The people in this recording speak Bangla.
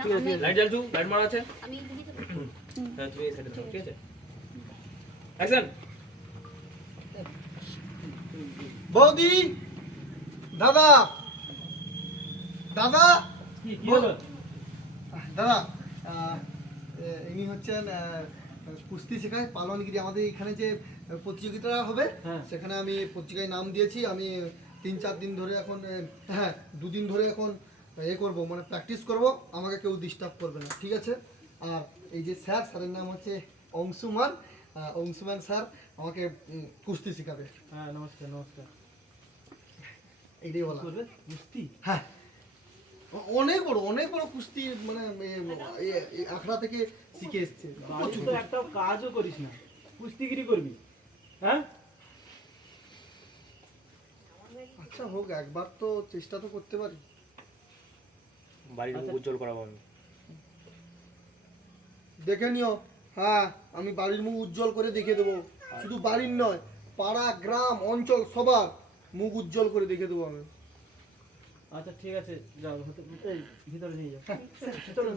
ঠিক আছে লাইট জ্বালছু লাইট মারা আছে আমি ভিডিও হ্যাঁ তুমি এই সাইডে থাকো ঠিক আছে অ্যাকশন বৌদি দাদা দাদা কি হলো? দাদা ইনি হচ্ছেন কুস্তি শেখায় পালনগিরি। আমাদের এখানে যে প্রতিযোগিতা হবে হ্যাঁ। সেখানে আমি পত্রিকায় নাম দিয়েছি। আমি 3-4 দিন ধরে এখন হ্যাঁ 2 দিন ধরে এখন করব মানে প্র্যাকটিস করব, আমাকে কেউ ডিস্টার্ব করবে না, ঠিক আছে? আর এই যে স্যারের নাম হচ্ছে অংশুমান। অংশুমান স্যার আমাকে কুস্তি শেখাবে। হ্যাঁ নমস্কার নমস্কার। এইটাই বলা করবে কুস্তি? হ্যাঁ অনেক বড় কুস্তি মানে আখড়া থেকে শিখে এসছে। বাড়িতে তো একটা কাজও করিস না, কুস্তিগিরি করবি? হ্যাঁ আচ্ছা হোক, একবার তো চেষ্টা তো করতে পারি। বাড়ির মুখ উজ্জ্বল করাবো আমি দেখে নিও। হ্যাঁ আমি বাড়ির মুখ উজ্জ্বল করে দেখিয়ে দেবো, শুধু বাড়ির নয় পাড়া গ্রাম অঞ্চল সবার মুখ উজ্জ্বল করে দেখিয়ে দেবো আমি। আচ্ছা ঠিক আছে, যাও এই ভিতরে নিয়ে যাও। চলো